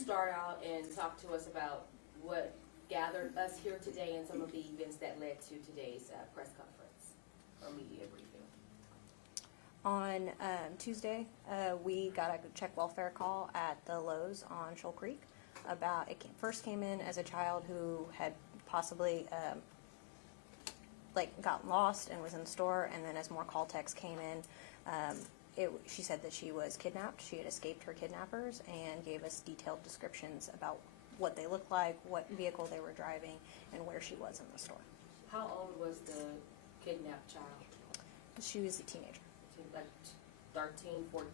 start out and talk to us about what gathered us here today and some of the events that led to today's press conference or media briefing? On Tuesday, we got a check welfare call at the Lowe's on Shoal Creek about, first came in as a child who had possibly gotten lost and was in the store, and then as more call texts came in, she said that she was kidnapped. She had escaped her kidnappers and gave us detailed descriptions about what they looked like, what vehicle they were driving, and where she was in the store. How old was the kidnapped child? She was a teenager. Like 13, 14,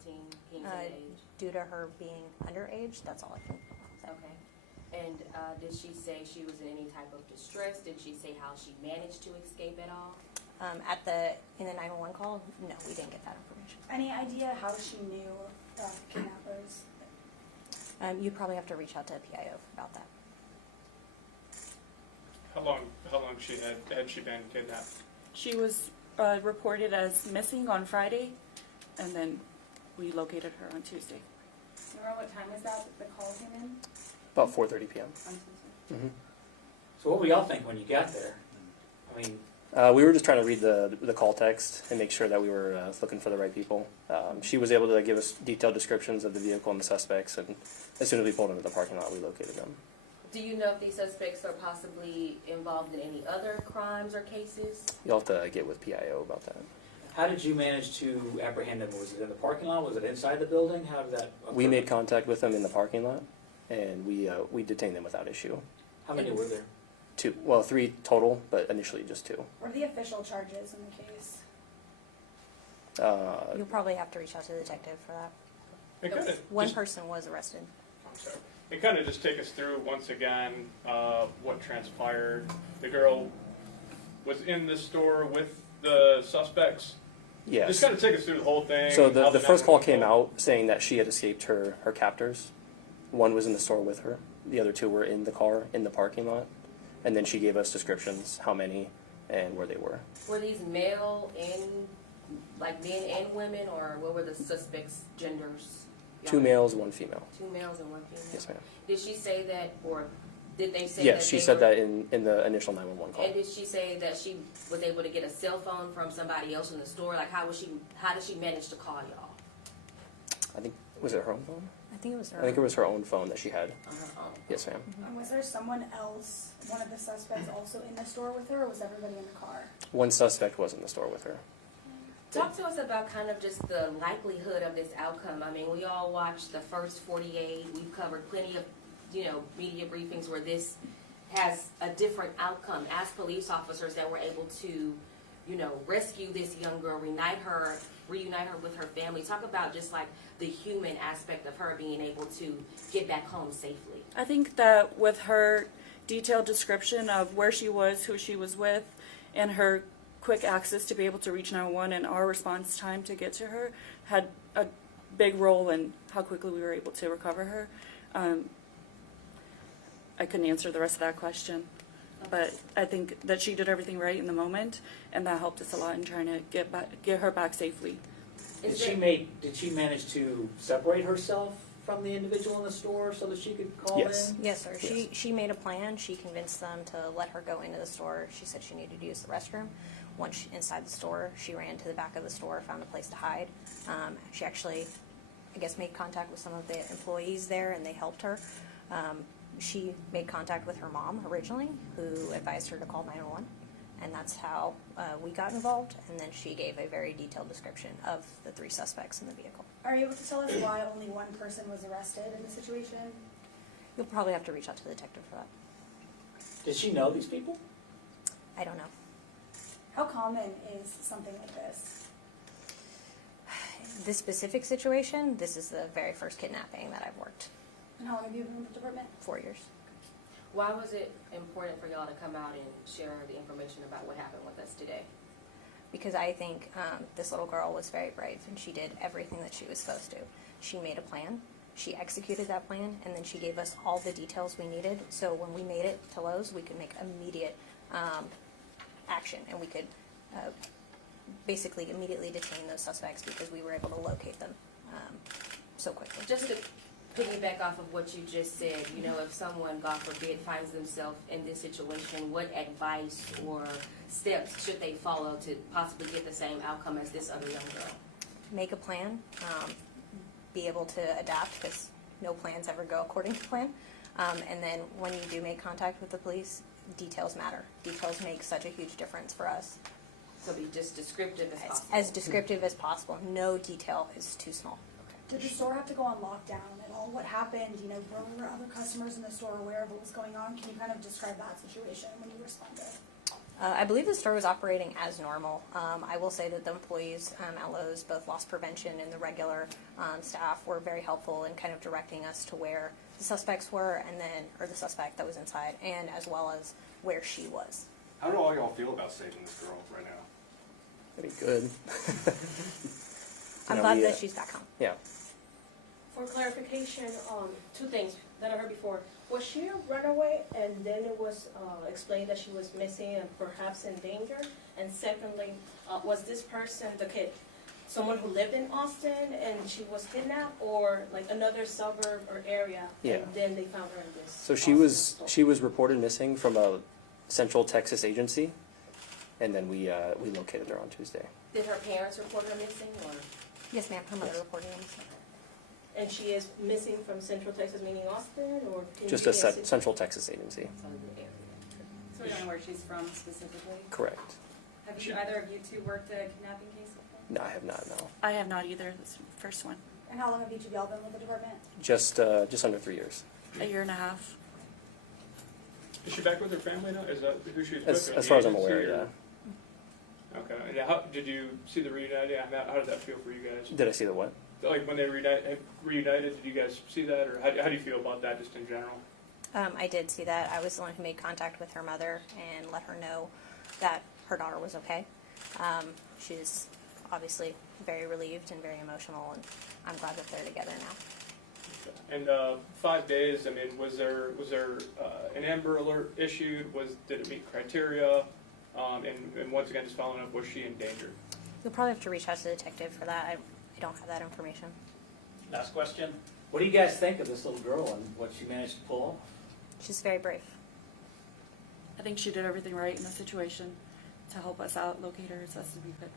can you say the age? Due to her being underage, that's all I can say. Okay. And did she say she was in any type of distress? Did she say how she managed to escape at all? In the 911 call, no, we didn't get that information. Any idea how she knew about the kidnappers? You'd probably have to reach out to PIO about that. How long had she been kidnapped? She was reported as missing on Friday, and then we located her on Tuesday. Remember what time was that the call came in? About 4:30 p.m. On Tuesday. Mm-hmm. So what were y'all think when you got there? I mean, We were just trying to read the call text and make sure that we were looking for the right people. She was able to give us detailed descriptions of the vehicle and the suspects, and as soon as we pulled into the parking lot, we located them. Do you know if these suspects are possibly involved in any other crimes or cases? You'll have to get with PIO about that. how did you manage to apprehend them? Was it in the parking lot? Was it inside the building? How did that occur? We made contact with them in the parking lot, and we detained them without issue. How many were there? 3 total, but initially just 2. What are the official charges in the case? You'll probably have to reach out to the detective for that. One person was arrested. I'm sorry. And kind of just take us through once again what transpired. The girl was in the store with the suspects. Yes. Just kind of take us through the whole thing. So how the first call came 911 out saying that she had escaped her captors. One was in the store with her. The other 2 were in the car in the parking lot. And then she gave us descriptions, how many and where they were. Were these male and, like, men and women, or what were the suspects' genders? 2 males, 1 female. 2 males and 1 female? Yes, ma'am. Did she say that, or did they say that? Yes, she said that in the initial 911 call. And did she say that she was able to get a cell phone from somebody else in the store? Like, how did she manage to call y'all? I think, was it her own phone? I think it was her. I think it was her own phone that she had. On her phone? Yes, ma'am. And was there someone else, one of the suspects, also in the store with her, or was everybody in the car? One suspect was in the store with her. Talk to us about kind of just the likelihood of this outcome. I mean, we all watched the first 48. We've covered plenty of, media briefings where this has a different outcome. As police officers that were able to, rescue this young girl, reunite her with her family. Talk about just like the human aspect of her being able to get back home safely. I think that with her detailed description of where she was, who she was with, and her quick access to be able to reach 911 and our response time to get to her had a big role in how quickly we were able to recover her. I couldn't answer the rest of that question, but I think that she did everything right in the moment, and that helped us a lot in trying to get her back safely. Did she manage to separate herself from the individual in the store so that she could call Yes. in? Yes, sir. Yes. She made a plan. She convinced them to let her go into the store. She said she needed to use the restroom. Once inside the store, she ran to the back of the store, found a place to hide. She actually, I guess, made contact with some of the employees there, and they helped her. She made contact with her mom originally, who advised her to call 911, and that's how we got involved. And then she gave a very detailed description of the 3 suspects in the vehicle. Are you able to tell us why only one person was arrested in the situation? You'll probably have to reach out to the detective for that. Did she know these people? I don't know. How common is something like this? This specific situation, this is the very first kidnapping that I've worked. And how long have you been with the department? 4 years. Why was it important for y'all to come out and share the information about what happened with us today? Because I think this little girl was very brave, and she did everything that she was supposed to. She made a plan, she executed that plan, and then she gave us all the details we needed. So when we made it to Lowe's, we could make immediate action, and we could basically immediately detain those suspects because we were able to locate them so quickly. Just to piggyback off of what you just said, you know, if someone, God forbid, finds themselves in this situation, what advice or steps should they follow to possibly get the same outcome as this other young girl? Make a plan, be able to adapt, because no plans ever go according to plan. And then when you do make contact with the police, details matter. Details make such a huge difference for us. So be just descriptive as possible. As descriptive as possible. No detail is too small. Did the store have to go on lockdown at all? What happened? You know, were other customers in the store aware of what was going on? Can you kind of describe that situation when you responded? I believe the store was operating as normal. I will say that the employees at Lowe's, both loss prevention and the regular staff, were very helpful in kind of directing us to where the suspects were, and then, or the suspect that was inside, and as well as where she was. How do all y'all feel about saving this girl right now? That'd be good. I'm glad that she's back home. Yeah. For clarification, two things that I heard before. Was she a runaway and then it was explained that she was missing and perhaps in danger? And secondly, was this person, the kid, someone who lived in Austin and she was kidnapped, or like another suburb or area? Yeah. And then they found her in this. So she was reported missing from a Central Texas agency, and then we located her on Tuesday. Did her parents report her missing, or? Yes, ma'am. Her mother reported him. And she is missing from Central Texas, meaning Austin, or? can Just you a give us Central Texas agency. So we don't know where she's from specifically? Correct. Have you, either of you two worked a kidnapping case before? No, I have not. No. I have not either. This is the first one. And how long have each of y'all been with the department? Just under 3 years. A year and a half. Is she back with her family now? Is that who she's As with? far as I'm Agency, aware, or- yeah. Okay. And how did you see the reuniting? How did that feel for you guys? Did I see the what? Like when they reunited, did you guys see that, or how do you feel about that just in general? I did see that. I was the one who made contact with her mother and let her know that her daughter was okay. She's obviously very relieved and very emotional, and I'm glad that they're together now. And 5 days. I mean, was there an Amber Alert issued? Did it meet criteria? And once again, just following up, was she in danger? You'll probably have to reach out to the detective for that. I don't have that information. Last question. What do you guys think of this little girl and what she managed to pull off? She's very brave. I think she did everything right in the situation to help us out, locate her as best as we could.